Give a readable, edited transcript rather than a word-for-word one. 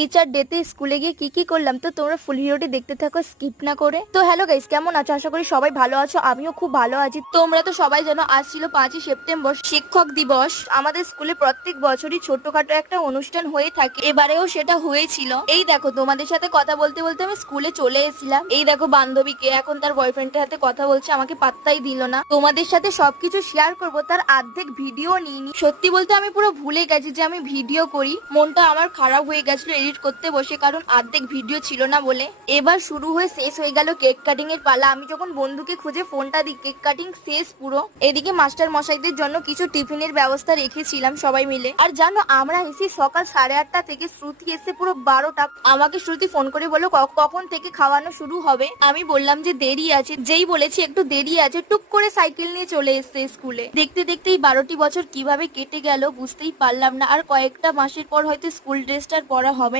Teacher ডেতে স্কুলে গিয়ে কি করলাম, তো তোমরা ফুল ভিডিওটি দেখতে থাকো স্কিপ না করে। তো হ্যালো গাইস, কেমন আছো? আশা করি সবাই ভালো আছো, আমিও খুব ভালো আছি। তোমরা তো সবাই জানো আজ ছিল 5ই সেপ্টেম্বর, শিক্ষক দিবস। আমাদের স্কুলে প্রত্যেক বছরই ছোটখাটো একটা অনুষ্ঠান হয়ে থাকে, এবারেও সেটা হয়েছিল। এই দেখো তোমাদের সাথে কথা বলতে বলতে আমি স্কুলে চলে এসেছিলাম। এই দেখো বান্ধবীকে এখন তার বয়ফ্রেন্ডের হাতে কথা বলছে, আমাকে পাত্তাই দিল না। তোমাদের সাথে সবকিছু শেয়ার করব, তার অর্ধেক ভিডিও নিইনি। সত্যি বলতে আমি পুরো ভুলে গেছি যে আমি ভিডিও করি। মনটা আমার খারাপ হয়ে গেছিল এডিট করতে বসে, কারণ অর্ধেক ভিডিও ছিল না বলে। এবার শুরু হয়ে শেষ হয়ে গেল কেক কাটিং এর পালা। আমি যখন বন্ধুকে খুঁজে ফোনটা দিই, কেক কাটিং শেষ পুরো। এদিকে মাস্টার মশাইদের জন্য কিছু টিফিনের ব্যবস্থা রেখেছিলাম সবাই মিলে। আর জানো আমরা এসে সকাল 8:30 থেকে, শ্রুতি এসে পুরো 12টা। আমাকে শ্রুতি ফোন করে বললো কখন থেকে খাওয়ানো শুরু হবে। আমি বললাম যে দেরি আছে। যেই বলেছি একটু দেরি আছে, টুক করে সাইকেল নিয়ে চলে এসছে স্কুলে। দেখতে দেখতেই 12টি বছর কিভাবে কেটে গেল বুঝতেই পারলাম না। আর কয়েকটা মাসের পর হয়তো স্কুল ড্রেসটার পরা হবে।